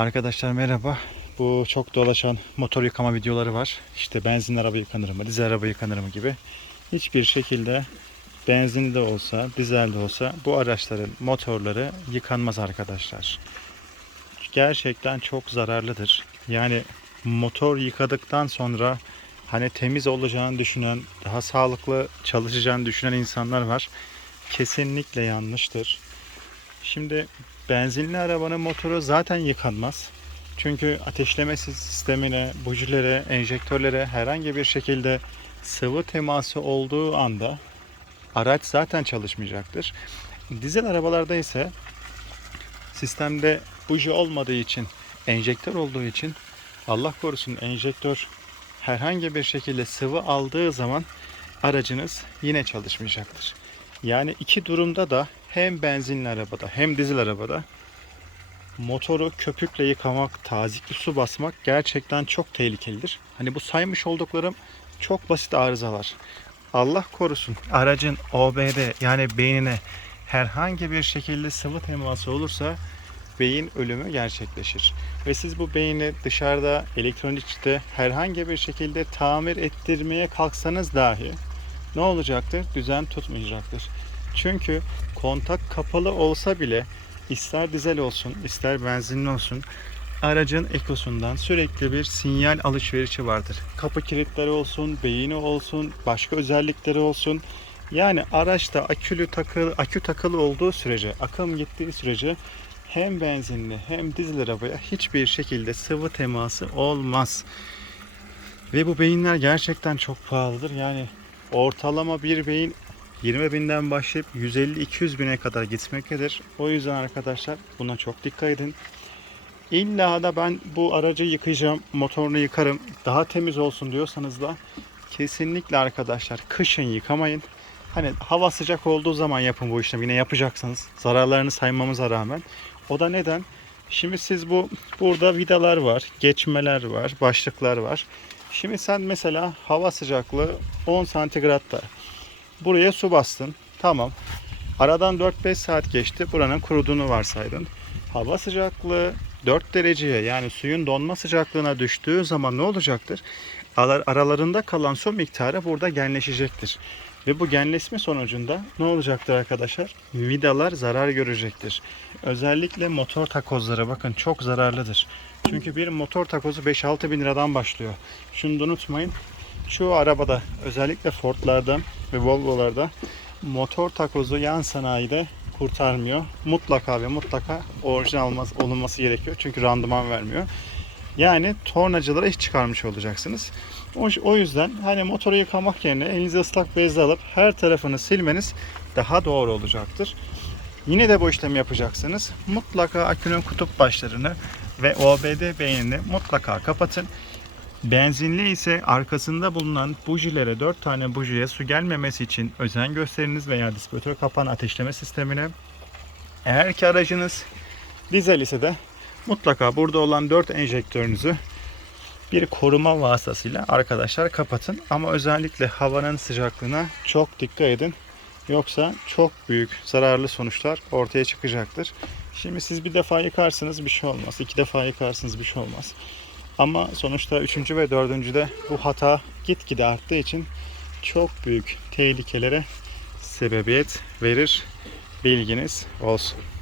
Arkadaşlar merhaba. Bu çok dolaşan motor yıkama videoları var. İşte benzin araba yıkanır mı, dizel araba yıkanır mı gibi. Hiçbir şekilde benzinli de olsa, dizel de olsa bu araçların motorları yıkanmaz arkadaşlar. Gerçekten çok zararlıdır. Yani motor yıkadıktan sonra hani temiz olacağını düşünen, daha sağlıklı çalışacağını düşünen insanlar var. Kesinlikle yanlıştır. Şimdi benzinli arabanın motoru zaten yıkanmaz. Çünkü ateşleme sistemine, bujilere, enjektörlere herhangi bir şekilde sıvı teması olduğu anda araç zaten çalışmayacaktır. Dizel arabalarda ise sistemde buji olmadığı için, enjektör olduğu için Allah korusun enjektör herhangi bir şekilde sıvı aldığı zaman aracınız yine çalışmayacaktır. Yani iki durumda da hem benzinli arabada hem dizel arabada motoru köpükle yıkamak, tazikli su basmak gerçekten çok tehlikelidir. Hani bu saymış olduklarım çok basit arızalar. Allah korusun aracın OBD yani beynine herhangi bir şekilde sıvı teması olursa beyin ölümü gerçekleşir. Ve siz bu beyni dışarıda elektronikte herhangi bir şekilde tamir ettirmeye kalksanız dahi ne olacaktır? Düzen tutmayacaktır. Çünkü kontak kapalı olsa bile ister dizel olsun ister benzinli olsun aracın ekosundan sürekli bir sinyal alışverişi vardır. Kapı kilitleri olsun, beyni olsun, başka özellikleri olsun. Yani araçta akülü takılı, akü takılı olduğu sürece, akım gittiği sürece hem benzinli hem dizel arabaya hiçbir şekilde sıvı teması olmaz. Ve bu beyinler gerçekten çok pahalıdır. Yani ortalama bir beyin 20 binden başlayıp 150-200 bine kadar gitmektedir. O yüzden arkadaşlar buna çok dikkat edin. İlla da ben bu aracı yıkayacağım, motorunu yıkarım, daha temiz olsun diyorsanız da kesinlikle arkadaşlar kışın yıkamayın. Hani hava sıcak olduğu zaman yapın bu işlemi. Yine yapacaksınız. Zararlarını saymamıza rağmen. O da neden? Şimdi siz bu burada vidalar var, geçmeler var, başlıklar var. Şimdi sen mesela hava sıcaklığı 10 santigratta. Buraya su bastın. Tamam. Aradan 4-5 saat geçti. Buranın kuruduğunu varsaydın. Hava sıcaklığı 4 dereceye yani suyun donma sıcaklığına düştüğü zaman ne olacaktır? Ara- Aralarında kalan su miktarı burada genleşecektir. Ve bu genleşme sonucunda ne olacaktır arkadaşlar? Vidalar zarar görecektir. Özellikle motor takozları bakın çok zararlıdır. Çünkü bir motor takozu 5-6 bin liradan başlıyor. Şunu da unutmayın. Çoğu arabada özellikle Ford'larda ve Volvo'larda motor takozu yan sanayide kurtarmıyor. Mutlaka ve mutlaka orijinal olunması gerekiyor. Çünkü randıman vermiyor. Yani tornacılara iş çıkarmış olacaksınız. O, o yüzden hani motoru yıkamak yerine elinize ıslak bezle alıp her tarafını silmeniz daha doğru olacaktır. Yine de bu işlemi yapacaksınız. Mutlaka akünün kutup başlarını ve OBD beynini mutlaka kapatın. Benzinli ise arkasında bulunan bujilere 4 tane bujiye su gelmemesi için özen gösteriniz veya distribütör kapağını ateşleme sistemine. Eğer ki aracınız dizel ise de mutlaka burada olan 4 enjektörünüzü bir koruma vasıtasıyla arkadaşlar kapatın. Ama özellikle havanın sıcaklığına çok dikkat edin. Yoksa çok büyük zararlı sonuçlar ortaya çıkacaktır. Şimdi siz bir defa yıkarsınız bir şey olmaz. iki defa yıkarsınız bir şey olmaz. Ama sonuçta üçüncü ve dördüncüde bu hata gitgide arttığı için çok büyük tehlikelere sebebiyet verir. Bilginiz olsun.